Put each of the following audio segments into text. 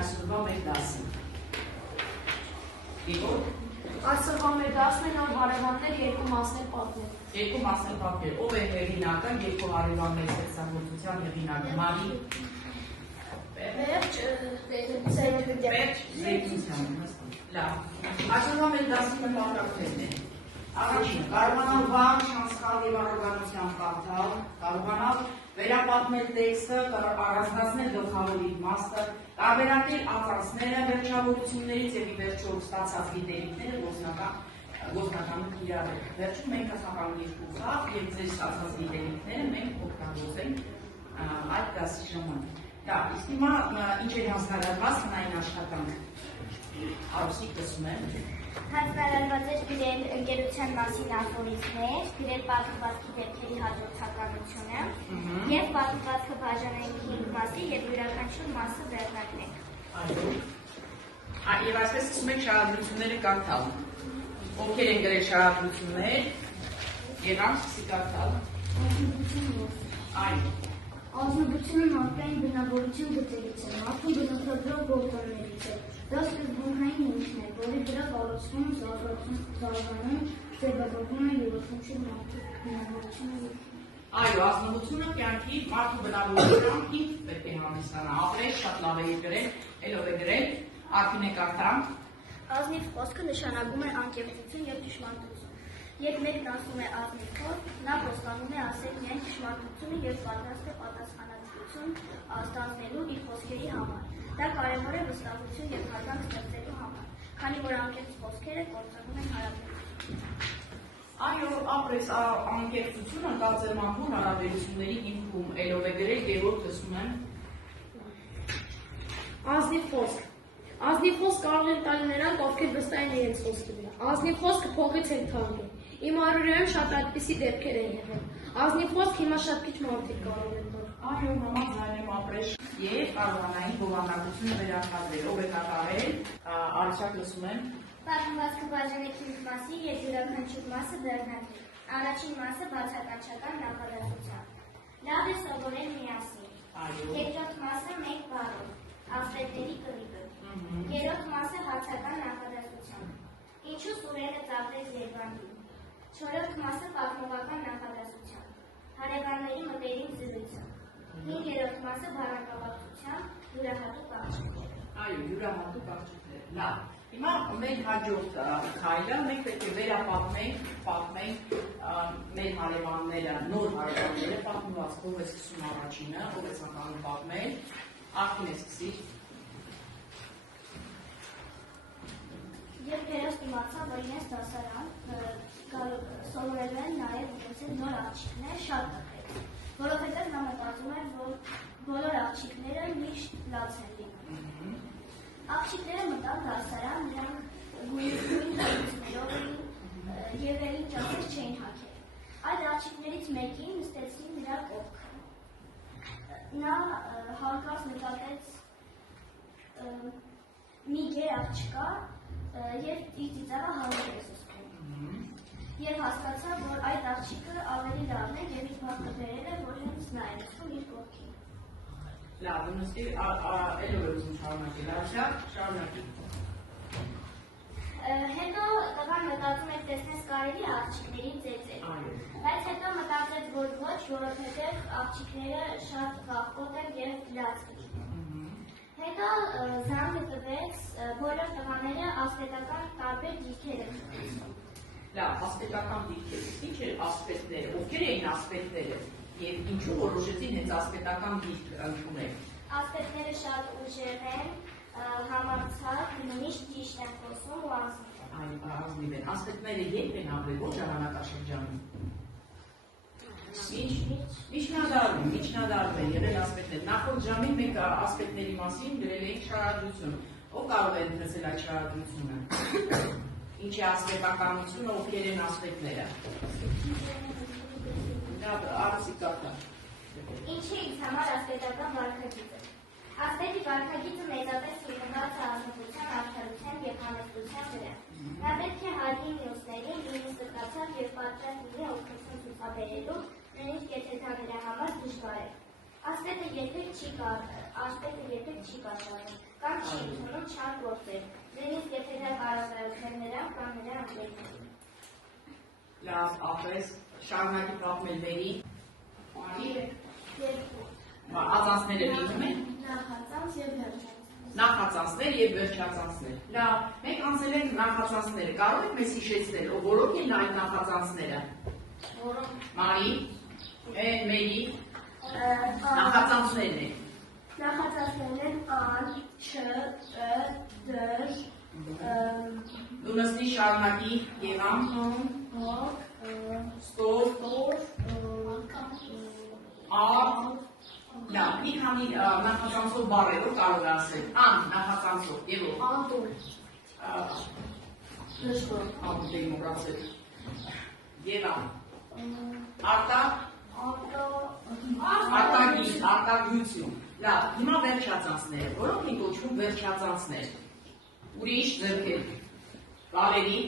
այսօրվա մեր դասին։ Գիտո՞ր։ Այսօրվա մեր դասն է նոր հարևաններ երկու մասներ պատմել։ Երկու մասներ պատմել։ Ով է հեղինակը, երկու հարևաններ ստեղծագործության հեղինակը։ Մարի։ Վերջ Զեյթունցյան։ Լավ։ Այսօրվա մեր դասի նպատակներն են։ Առաջինը, կարողանալ վաղ, շանսխալ և առողջությամբ կարդալ, կարողանալ վերապատմել տեքստը, առանձնացնել գլխավոր իմաստը, տարբերակել ածածները վերջավորություններից և ի վերջո ստացած գիտելիքները գործնականում կիրառել։ Վերջում մենք հասարակական երկու խաղ և ձեր ստացած գիտելիքները մենք օգտագործենք այդ դասի ժամանակ։ Իսկ հիմա ինչ է հանձնարարված հնային աշխատանք։ Արուսիկ տեսում եմ։ Հանձնարարված էր գրել ընկերության մասին աֆորիզմներ, գրել պատմվածքի դեպքերի հաջորդականությունը և պատմվածքը բաժանել 5 մասի և յուրաքանչյուր մասը վերնագրել։ Եվ այսպես սկսում եք շարադրությունները կարդալ։ Ովքեր են գրել շարադրություններ, Եվան սկսի կարդալ։ Ազնվությունը մարդկային բնավորություն գծելից է, մարդուն բնութագրող գործոններից է։ Դա սկզբունքային նույնն է, որի վրա կառուցվում, զարգանում, ձևավորվում է յուրաքանչյուր մարդու բնավորությունը։ Այո, ազնվությունը կյանքի մարդու բնավորության հիմք պետք է հանդիսանա։ Ապրել շատ լավ է գրել, ելով է գրել, Արփինե կարդա։ Ազնիվ խոսքը նշանակում է անկեղծություն և ճշմարտություն։ Երբ մեկն ասում է ազնիվ խոսք, նա խոստանում է ասել միայն ճշմարտությունը և պատրաստ է պատասխանատվություն ստանձնելու իր խոսքերի համար։ Դա կարևոր է վստահություն և հարգանք ստեղծելու համար, քանի որ անկեղծ խոսքերը կործանում են հարաբերություն։ Այո, ապրես անկեղծությունը կազմակերպում հարաբերությունների հիմքում, ելով է գրել Գևորգ տեսում եմ։ Ազնիվ խոսք։ Ազնիվ խոսք կարող են տալ նրանք, ովքեր վստահ են իրենց խոսքի վրա։ Ազնիվ խոսքը փողից են թաղում։ Իմ առօրյայում շատ այդպիսի դեպքեր են եղել։ Ազնիվ խոսք հիմա շատ քիչ մարդիկ կարող են տալ։ Այո, մամա ձայնեմ ապրես և կարողանային բովանդակությունը վերարտադրել։ Ով է կատարել, Արուսակ լսում եմ։ Պատմվածքը բաժանել 5 մասի և յուրաքանչյուր մասը վերնագրել։ Առաջին մասը բացականչական նախադասությամբ։ Լավ է սովորել միասին։ Երկրորդ մասը մեկ բառով, ասպետների կռիվը։ Երրորդ մասը հարցական նախադասությամբ։ Ինչու սուրենը ծաղրեց Երևանում։ Չորրորդ մասը պատմողական նախադասությամբ։ Հարևանների մտերիմ զրույցը։ 5-րդ մասը բառակապակցությամբ, յուրահատուկ աղջիկները։ Այո, յուրահատուկ աղջիկները։ Լավ։ Հիմա մեր հաջորդ քայլը մենք պետք է վերապատմենք մեր հարևանները, նոր հարևանները, պատմվածքով է սկսում առաջինը, ով է ցանկանում պատմել, Արփինե սկսի։ Երբ հերոս իմացա, որ իրենց դասարան սովորելու են նաև ունեցել նոր աղջիկներ, շատ տխրեց, որովհետև նա մտածում էր, որ բոլոր աղջիկները միշտ լաց են լինում։ Աղջիկները մտան դասարան, նրանք գույն հարուսներով էին և ելին ճաշեր չէին հագել։ Այդ աղջիկներից մեկին նստեցին նրա կողքը։ Նա հանկարծ նկատեց մի գեր աղջկա և իր ծիծաղը հանդիպ է զսպում։ Եվ հասկացա, որ այդ աղջիկը ավելի լավն է և իր բախտը բերել է, որ հենց նա է նստում իր կողքին։ Լավ, նստի, էլով է ուզում շարունակել, Արուսակ, շարունակի։ Հետո տղան մտածում էր տեսնես կարելի աղջիկների ծեծել։ Բայց հետո մտածեց, որ ոչ, որովհետև աղջիկները շատ վախկոտ են և լաց կլինեն։ Հետո զանգը տվեց, բոլոր տղաները ասպետական տարբեր դիրքեր են ունեցել։ Լավ, ասպետական դիրքեր, ինչ է ասպետները, ովքեր էին ասպետները և ինչու որոշեցին հենց ասպետական դիրք ընդունել։ Ասպետները շատ ուժեղ են, համարձակ, միշտ ճիշտ են խոսում ու ազնիվ են։ Ազնիվ են։ Ասպետները երբ են ապրել, ո՞ր ժամանակաշրջանում։ Միջնադարում են եղել ասպետներ։ Նախորդ ժամին մենք ասպետների մասին գրել էինք շարադրություն։ Ով կարող է ընթերցել այդ շարադրությունը։ Ինչ է ասպետականությունը, ովքեր են ասպետները։ Արուսիկ կարդա։ Ինչ է ինձ համար ասպետական վարքագիծը։ Ասպետի վարքագիծը մեծապես հիմնված է ազնվության, արդարության և համեստության վրա։ Նա պետք է հարգի մյուսներին, լինի ստացած և պատրաստ լինի օգնություն ցուցաբերելու, նույնիսկ եթե դա նրա համար դժվար է։ Ասպետը երբեք չի կատարում, կամ չի ընդունում չար գործեր, նույնիսկ եթե դա կարասարություններ նրան կամ նրա ընկերներին։ Լավ, ապրես, շարունակի պատմել վերի։ Ածանցները լինում են։ Նախածանցներ և վերջածանցներ։ Լավ, մենք անցել ենք նախածանցները, կարող եք մեզ հիշեցնել, որոնք են այդ նախածանցները։ Մարի, Մերի, նախածանցներն են։ Նախածանցներն են ան, չ, դր, Դու նստի շարունակի Եվան, ստոր, լավ, մի քանի նախածանցով բառերով կարող է ասել, ան, նախածանցով, և ով, Եվան, արտագություն, լավ, հիմա վերջածանցները, որոնք են կոչվում վերջածանցներ, ուրիշ ձեռքեր, Վալերի,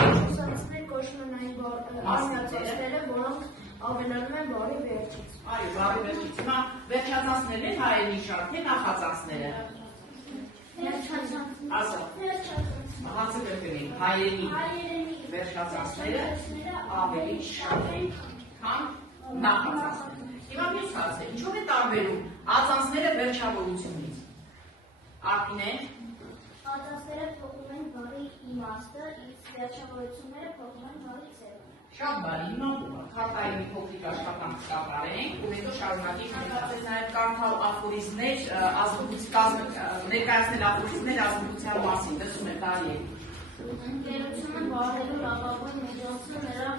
Վերջուսանցներ կոչվում են այն որոնք ավելանում են բառի վերջից։ Այո, բառի վերջից, հիմա վերջածանցներն են հայերենի շարք, թե նախածանցները։ Ասա, հացը կրկնին, հայերենի վերջածանցները ավելի շատ են, քան նախածանցները։ Հիմա մյուս հարցը, ինչով է տարբերում ածանցները վերջավորությունից։ Արտինե։ Ածանցները փոխում են բառի իմաստը, իսկ վերջավորությունները փոխում են բառի ձևը։ Շատ բարի, հիմա քարտայի մի փոքրիկ աշխատանք կատարենք, ու հետո շարունակենք մտածել նաև կարդալ աֆորիզմներ, ներկայացնել աֆորիզմներ ազգության մասին, տեսում եք տարի եք։ Ընկերությունը բառերու լավագույն միջոցը նրա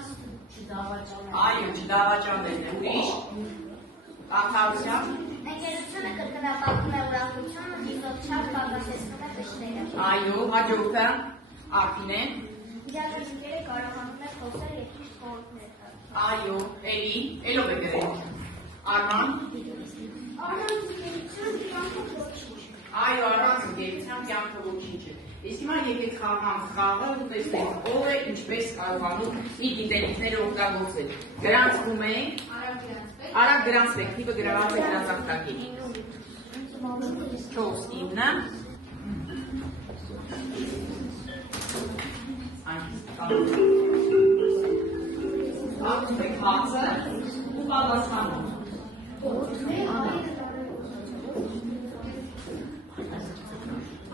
չդավաճանելն է։ Այո, չդավաճանելն է, ուրիշ, ակտիվության։ Ընկերությունը կրկնապատկում է ուրախությունը, դիզոքչար կապացեցնում է տշները։ Այո, հաջորդը, Արտինե։ Իրականությունները կարողանում է խոսել և ճիշտ խորհուրդներ տալ։ Այո, էլի, էլով է գրել։ Արման։ Այո, առանց ընկերության կյանքը ոչինչ է։ Իսկ հիմա եկեք խաղանք խաղը ու տեսնենք ով է ինչպես կարողանում իր գիտելիքները օգտագործել։ Գրանցվում ենք։ Արագ գրանցվեք, թիվը գրաված է գրանցակտակի։ 4-9 Ակում եք հացը ու պատասխանում։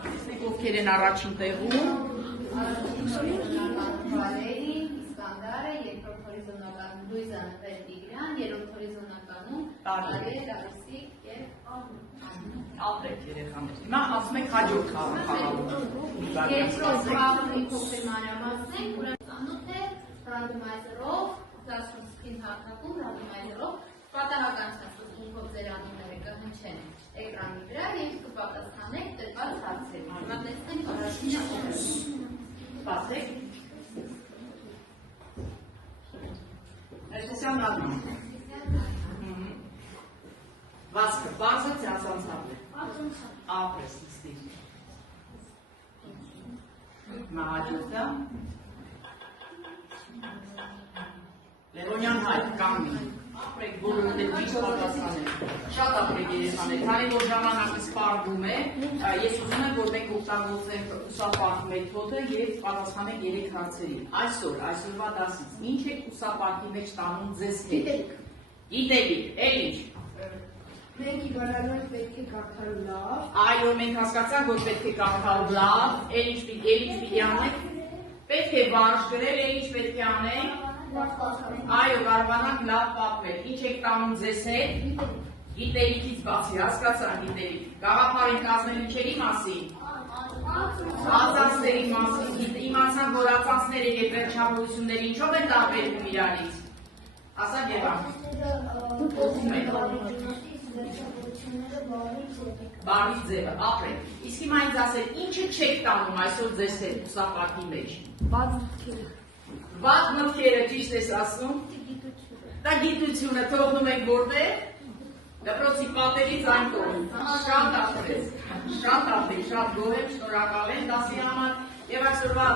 Տեսնեք ովքեր են առաջին տեղում։ Վալերի, Իսկանդարը, երկրորդ հորիզոնականում Լուիզա Տիգրան, երրորդ հորիզոնականում Տարի, Տարիսիկ և Ապրեք երեխաներ։ Հիմա ասում եք հաջորդ խաղը խաղալու։ երկրորդ խաղը մի փոքր մանրամասնենք, ուրեմն ծանոթ է ռանդոմայզերով, classroom screen հաղթակում ռանդոմայզերով պատահական ցուցումով ձեր անունները կհնչեն էկրանի վրա և կպատասխանեք տրված հարցերին։ Հիմա տեսնենք առաջինը ով է։ Սպասեք։ Այսպեսյան լազման։ Վասկը, բարձը ծանցանցավ է։ Ապրես, իստի։ Մահաջորդը։ Լևոնյան հայտ, կամի։ Ապրեք բոլորդ է ճիշտ պատասխանել։ Շատ ապրեք երեխաներ, քանի որ ժամանակը սպառվում է, ես ուզում եմ, որ մենք օգտագործենք ուսապարք մեթոդը և պատասխանենք 3 հարցերի։ Այսօրվա դասից, ինչ եք ուսապարքի մեջ տանում ձեզ հետ։ Գիտելիք, էլ ինչ։ Մենք իվարանանք պետք է կարդալ լավ։ Այո, մենք հասկացանք, որ պետք է կարդալ լավ, էլ ինչ պիտի անենք։ Պետք է բարձ գրել, էլ ինչ պետք է անենք։ Այո, կարողանանք լավ պատմել։ Ինչ եք տանում ձեզ հետ։ Գիտելիքից բացի, հասկացանք գիտելիք։ Գաղափար են կազմել ինչերի մասին։ Ածանցների մասին։ Իմացանք, որ ածանցները և վերջավորությունները ինչով են տարբերվում իրանից։ Ասա Եվան։ Բառի ձևը, ապրեք։ Իսկ հիմա ինձ ասել, ինչը չեք տանում այսօր ձեզ հետ ուսապարքի մեջ։ Վատ մտքերը ճիշտ ես ասում։ Դա գիտությունը թողնում եք որտեղ։ Դպրոցի պատերից այն տողում։ Շատ ապրեք, շատ գոհ եմ, շնորհակալ եմ դասի համար Եվ այսօրվա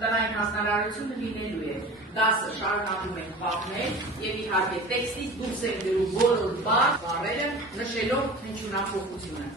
տնային հանձնարարությունը լինելու է 10 շարունակում ենք պատմել եւ իհարկե տեքստից դուրս են գրում բոլոր բառերը նշելով հնչյունափոխությունը։